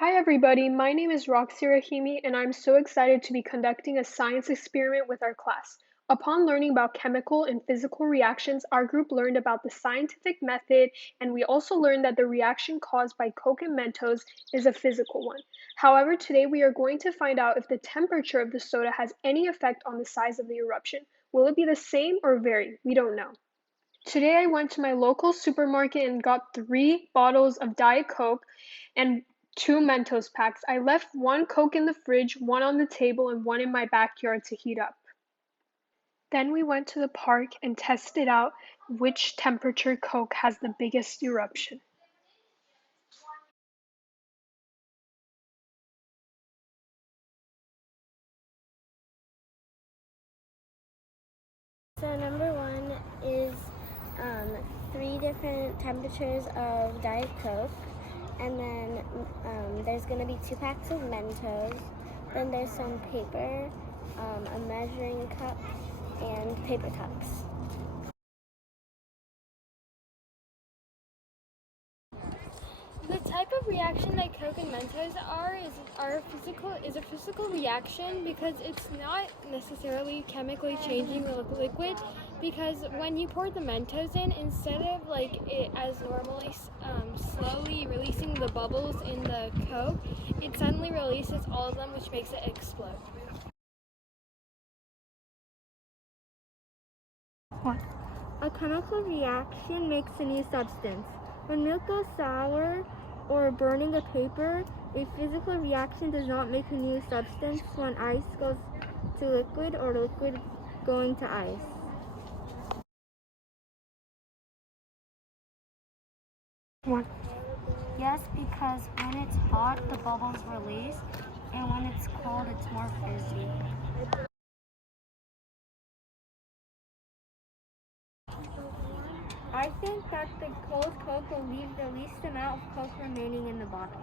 Hi everybody, my name is Roxy Rahimi and I'm so excited to be conducting a science experiment with our class. Upon learning about chemical and physical reactions, our group learned about the scientific method and we also learned that the reaction caused by Coke and Mentos is a physical one. However, today we are going to find out if the temperature of the soda has any effect on the size of the eruption. Will it be the same or vary? We don't know. Today I went to my local supermarket and got 3 bottles of Diet Coke and 2 Mentos packs. I left 1 Coke in the fridge, 1 on the table, and 1 in my backyard to heat up. Then we went to the park and tested out which temperature Coke has the biggest eruption. So number one is 3 different temperatures of Diet Coke, and then there's going to be 2 packs of Mentos. Then there's some paper, a measuring cup, and paper cups. The type of reaction that Coke and Mentos is a physical reaction because it's not necessarily chemically changing the liquid. Because when you pour the Mentos in, instead of like it as normally slowly releasing the bubbles in the Coke, it suddenly releases all of them, which makes it explode. A chemical reaction makes a new substance. When milk goes sour or burning a paper, a physical reaction does not make a new substance when ice goes to liquid or liquid going to ice. Yes, because when it's hot, the bubbles release, and when it's cold, it's more fizzy. I think that the cold Coke will leave the least amount of Coke remaining in the bottle.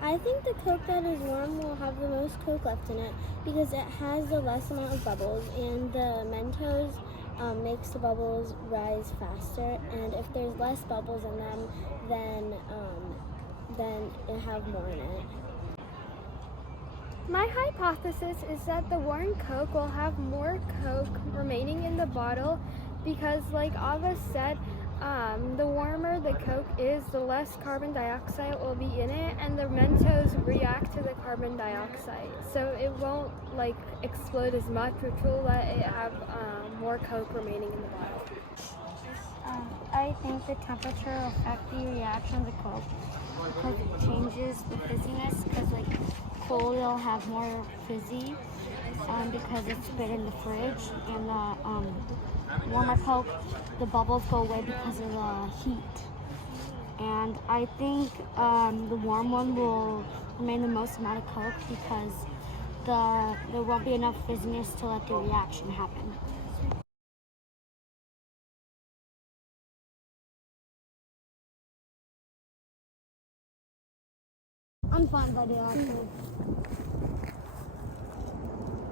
I think the Coke that is warm will have the most Coke left in it because it has the less amount of bubbles, and the Mentos makes the bubbles rise faster. And if there's less bubbles in them, then it have more in it. My hypothesis is that the warm Coke will have more Coke remaining in the bottle because, like Ava said, the warmer the Coke is, the less carbon dioxide will be in it, and the Mentos react to the carbon dioxide. So it won't like explode as much, which will let it have more Coke remaining in the bottle. I think the temperature will affect the reaction of the Coke because it changes the fizziness, because like cold it'll have more fizzy because it's been in the fridge, and the warmer Coke, the bubbles go away because of the heat. And I think the warm one will remain the most amount of Coke because there won't be enough fizziness to let the reaction happen. I'm fine by the option.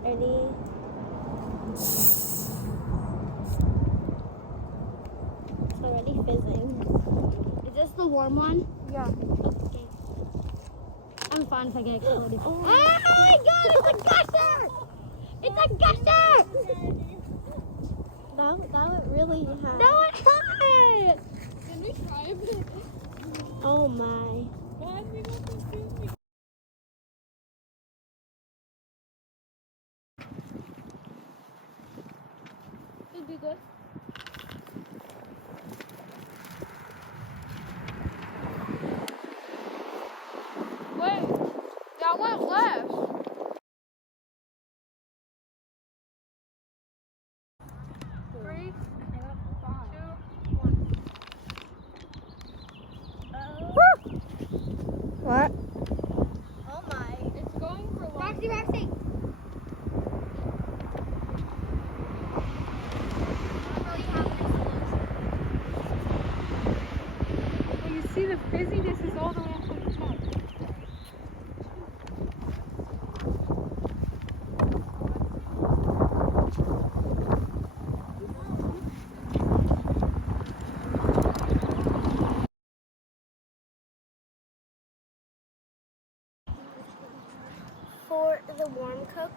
Ready? It's already fizzing. Is this the warm one? Yeah. Okay. I'm fine if I get exploded. Oh my god, it's a gusher! It's a gusher! That would really hot. No, it's hot! Can we try a bit? Oh my. Why we don't consume it? It'd be good. Wait, that went left. 3, 2, 1. What? Oh my. It's going for long. Roxy!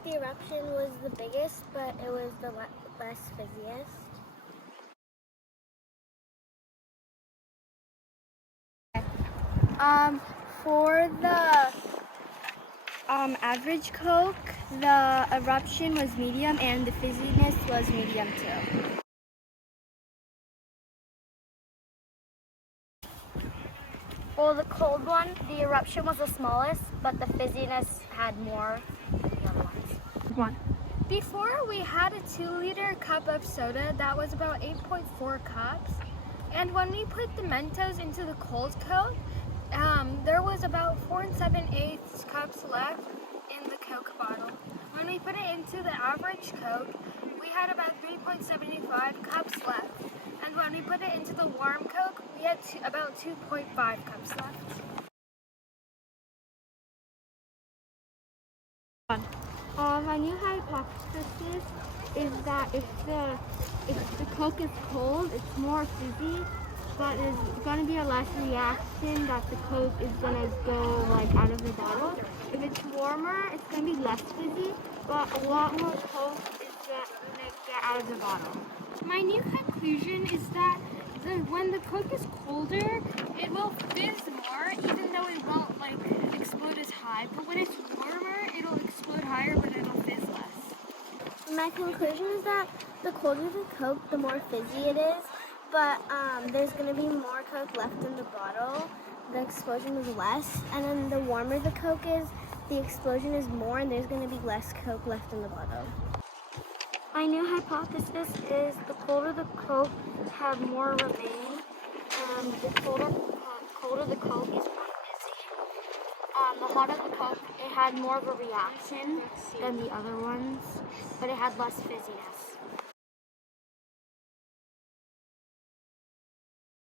the eruption was the biggest, but it was the less fizziest. For the average Coke, the eruption was medium and the fizziness was medium too. For the cold one, the eruption was the smallest, but the fizziness had more than the other ones. Before, we had a 2-liter cup of soda that was about 8.4 cups. And when we put the Mentos into the cold Coke, there was about 4 7/8 cups left in the Coke bottle. When we put it into the average Coke, we had about 3.75 cups left. And when we put it into the warm Coke, we had about 2.5 cups left. A new hypothesis is that if the Coke is cold, it's more fizzy, but there's going to be a less reaction that the Coke is going to go like out of the bottle. If it's warmer, it's going to be less fizzy, but a lot more Coke is going to get out of the bottle. My new conclusion is that when the Coke is colder, it will fizz more, even though it won't explode as high. But when it's warmer, it'll explode higher, but it'll fizz less. My conclusion is that the colder the Coke, the more fizzy it is, but there's going to be more Coke left in the bottle. The explosion is less, and then the warmer the Coke is, the explosion is more, and there's going to be less Coke left in the bottle. My new hypothesis is the colder the Coke have more remain, and the colder the Coke is more fizzy. The hotter the Coke, it had more of a reaction than the other ones, but it had less fizziness.